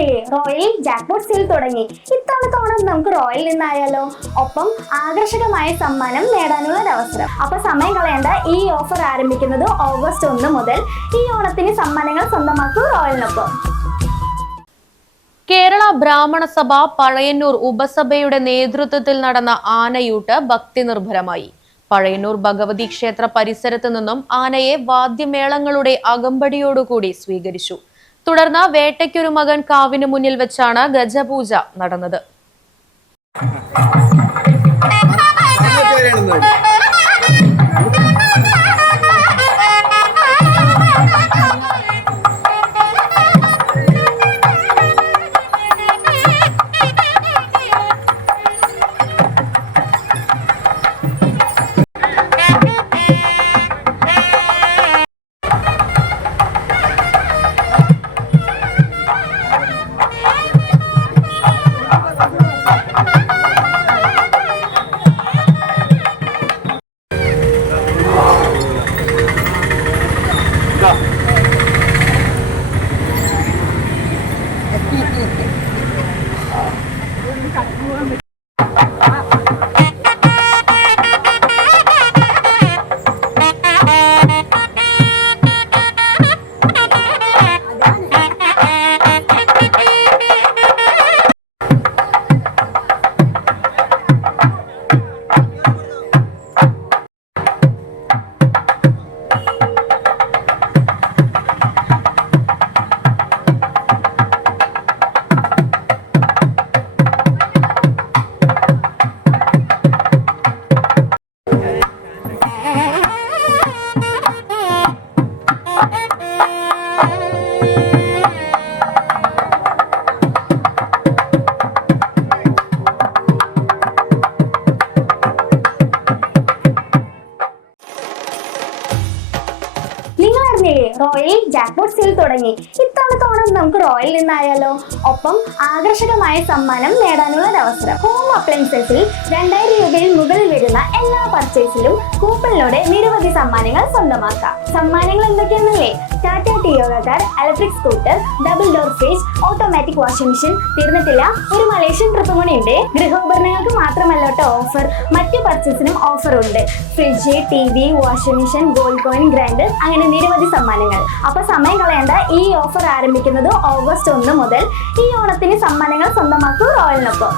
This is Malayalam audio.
അറിഞ്ഞില്ലേ, റോയൽ ജാക്ക്പോട്ട് സെയിൽ തുടങ്ങി. ഇത്തവണത്തെ ഓണം നമുക്ക് റോയൽ നിന്നായാലോ? ഒപ്പം ആകർഷകമായ സമ്മാനം നേടാനുള്ള അവസരം. അപ്പൊ സമയം കളയേണ്ട, ഈ ഓഫർ ആരംഭിക്കുന്നത് ഓഗസ്റ്റ് 1 മുതൽ. ഈ ഓണത്തിന് സമ്മാനങ്ങൾ സ്വന്തമാക്കൂ റോയലിനൊപ്പം. കേരള ബ്രാഹ്മണ സഭ പഴയന്നൂർ ഉപസഭയുടെ നേതൃത്വത്തിൽ നടന്ന ആനയൂട്ട് ഭക്തി നിർഭരമായി. പഴയന്നൂർ ഭഗവതി ക്ഷേത്ര പരിസരത്ത് നിന്നും ആനയെ വാദ്യമേളങ്ങളുടെ അകമ്പടിയോടുകൂടി സ്വീകരിച്ചു. തുടർന്ന് വേട്ടയ്ക്കൊരു മകൻ കാവിന് മുന്നിൽ വെച്ചാണ് ഗജപൂജ നടന്നത്. റോയൽ ജാക്ക്പോട്ട് സെയിൽ തുടങ്ങി. ഇത്തവണത്തെ ഓണം നമുക്ക് റോയൽ നിന്നായാലോ? ഒപ്പം ആകർഷകമായ സമ്മാനം നേടാനുള്ള അവസരം. ഹോം അപ്ലയൻസസിൽ 2000 രൂപയിൽ മുകളിൽ വരുന്ന എല്ലാ പർച്ചേസിലും കൂപ്പണിലൂടെ നിരവധി സമ്മാനങ്ങൾ സ്വന്തമാക്കാം. സമ്മാനങ്ങൾ എന്തൊക്കെയാണെന്നല്ലേ? Tata Tiago car, electric scooter, double door fridge, automatic washing machine. തീർന്നിട്ടില്ല, ഒരു മലേഷ്യൻ ട്രിപ്പ് കൂടി ഉണ്ട്. ഗൃഹോപകരണങ്ങൾക്ക് മാത്രമല്ലോട്ടോ ഓഫർ, മറ്റു പർച്ചേസിനും ഓഫർ ഉണ്ട്. Fridge, TV, washing machine, gold coin, grinder, അങ്ങനെ നിരവധി സമ്മാനങ്ങൾ. അപ്പൊ സമയം കളയേണ്ട, ഈ ഓഫർ ആരംഭിക്കുന്നത് ഓഗസ്റ്റ് 1 മുതൽ. ഈ ഓണത്തിന് സമ്മാനങ്ങൾ സ്വന്തമാക്കൂ റോയലിനൊപ്പം.